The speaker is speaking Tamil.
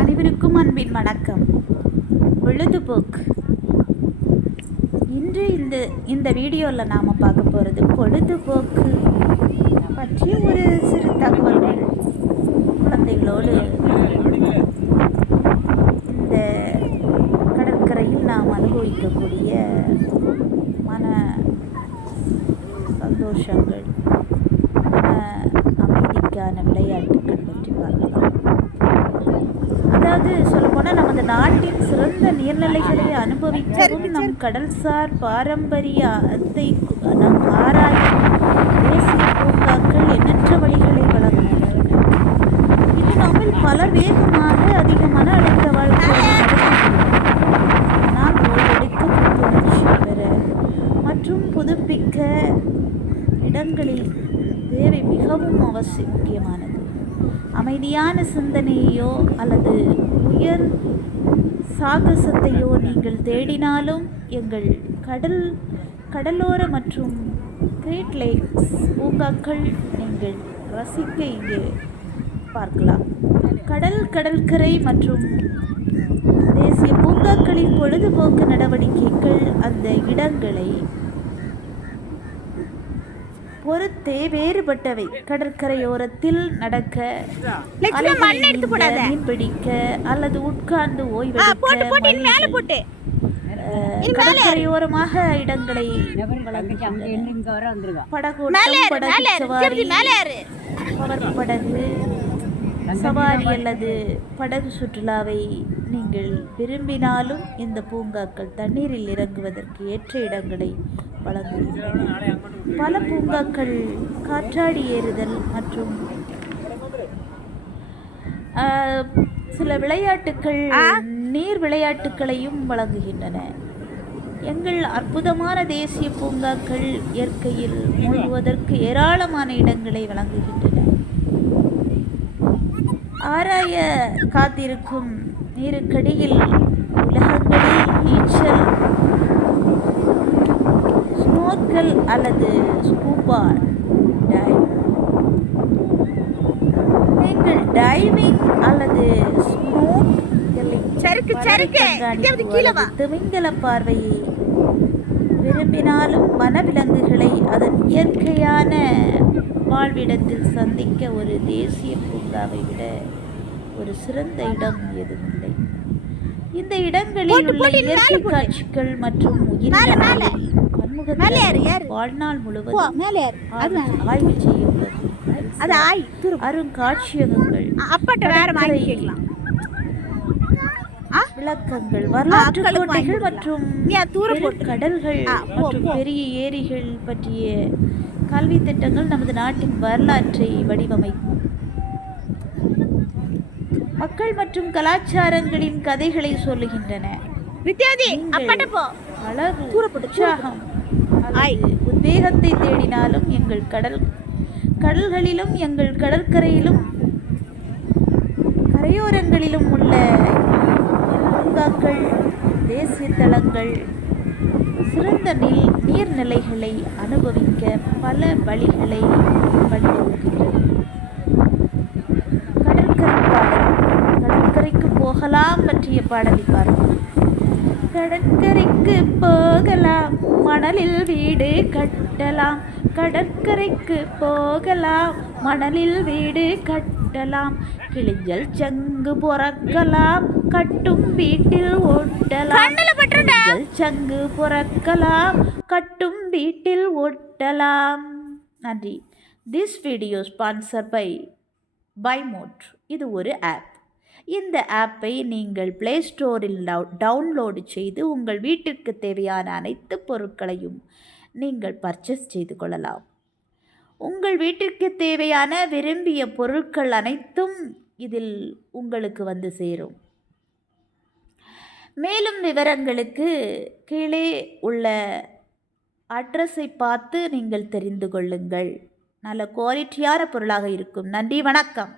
அனைவருக்கும் அன்பின் வணக்கம். பொழுதுபோக்கு. இன்று இந்த வீடியோவில் நாம் பார்க்க போகிறது பொழுதுபோக்கு பற்றி ஒரு சிறு தகவல்கள். குழந்தைகளோடு இந்த கடற்கரையில் நாம் அனுபவிக்கக்கூடிய மன சந்தோஷங்கள், அமைதிக்கான விளையாட்டுகள் பற்றி பார்க்கலாம். அதாவது சொல்லப்போனால் நமது நாட்டின் சிறந்த நீர்நிலைகளை அனுபவிக்கவும் நம் கடல்சார் பாரம்பரியத்தை நம் ஆராயும் தேசிய பூங்காக்கள் எண்ணற்ற வழிகளை வழங்குகின்றன. இது நம்மில் பலர் வேகமாக அதிக மன அழுத்த வாழ்க்கையை ஓய்வெடுக்க புத்துணர்ச்சி பெற மற்றும் புதுப்பிக்க இடங்களில் தேவை மிகவும் முக்கியமானது. அமைதியான சிந்தனையோ அல்லது உயர் சாகசத்தையோ நீங்கள் தேடினாலும் எங்கள் கடலோர மற்றும் கிரேட் லேக்ஸ் பூங்காக்கள் நீங்கள் ரசிக்க இங்கே பார்க்கலாம். கடற்கரை மற்றும் தேசிய பூங்காக்களின் பொழுதுபோக்கு நடவடிக்கைகள் அந்த இடங்களை பொறுத்தே வேறுபட்டவை. கடற்கரையோரத்தில் நடக்க, மீன் பிடிக்க அல்லது உட்கார்ந்து ஓய்வெடுக்க கடற்கரையோரமாக இடங்களை படகு சவாரி அல்லது படகு சுற்றுலாவை நீங்கள் விரும்பினாலும் இந்த பூங்காக்கள் தண்ணீரில் இறங்குவதற்கு ஏற்ற இடங்களை வழங்குகின்றன. பல பூங்காக்கள் காற்றாடி ஏறுதல் மற்றும் சில விளையாட்டுக்கள், நீர் விளையாட்டுக்களையும் வழங்குகின்றன. எங்கள் அற்புதமான தேசிய பூங்காக்கள் இயற்கையில் மூழ்குவதற்கு ஏராளமான இடங்களை வழங்குகின்றன. ஆராய காத்திருக்கும் நீருக்கடியில் உலகங்களில் நீச்சல், ஸ்னோர்க்கல் அல்லது ஸ்கூபா நீங்கள் டைவிங் அல்லது திமிங்கல பார்வையை விரும்பினாலும் வனவிலங்குகளை அதன் இயற்கையான வாழ்விடத்தில் சந்திக்க ஒரு தேசிய பூங்காவை விட ஒரு சிறந்த இடம் எதுவுமில்லை. இந்த இடங்களில் உள்ள இயற்கை காட்சிகள் மற்றும் வாழ்நாள் முழுவதும் ஆய்வு செய்யப்படும் அருங்காட்சியகங்கள், விளக்கங்கள், வரலாற்று கோட்டைகள் மற்றும் கடல்கள் மற்றும் பெரிய ஏரிகள் பற்றிய கல்வி திட்டங்கள் நமது நாட்டின் வரலாற்றை வடிவமைக்கும். மக்கள் மற்றும் கலாச்சாரங்களின் கதைகளை சொல்லுகின்றன. உற்சாகம், உத்வேகத்தை தேடினாலும் எங்கள் கடல்களிலும் எங்கள் கடற்கரையிலும் கரையோரங்களிலும் உள்ள பூங்காக்கள், தேசிய தளங்கள் சிறந்த நீர்நிலைகளை அனுபவிக்க பல வழிகளை வழிவகுக்கின்றன. கடற்கரைக்கு போகலாம் பற்றிய பாடலை பார்ப்போம். கடற்கரைக்கு போகலாம், மணலில் வீடு கட்டலாம். கடற்கரைக்கு போகலாம், மணலில் வீடு கட்டலாம். கிளிஞ்சல் சங்கு பொறக்கலாம், கட்டும் வீட்டில் ஓட்டலாம். சங்கு பொறக்கலாம், கட்டும் வீட்டில் ஓட்டலாம். நன்றி. திஸ் வீடியோ ஸ்பான்சர் பை மோட். இது ஒரு ஆப். இந்த ஆப்பை நீங்கள் பிளே ஸ்டோரில் டவுன்லோடு செய்து உங்கள் வீட்டிற்கு தேவையான அனைத்து பொருட்களையும் நீங்கள் பர்ச்சேஸ் செய்து கொள்ளலாம். உங்கள் வீட்டிற்கு தேவையான விரும்பிய பொருட்கள் அனைத்தும் இதில் உங்களுக்கு வந்து சேரும். மேலும் விவரங்களுக்கு கீழே உள்ள அட்ரஸை பார்த்து நீங்கள் தெரிந்து கொள்ளுங்கள். நல்ல குவாலிட்டியான பொருளாக இருக்கும். நன்றி, வணக்கம்.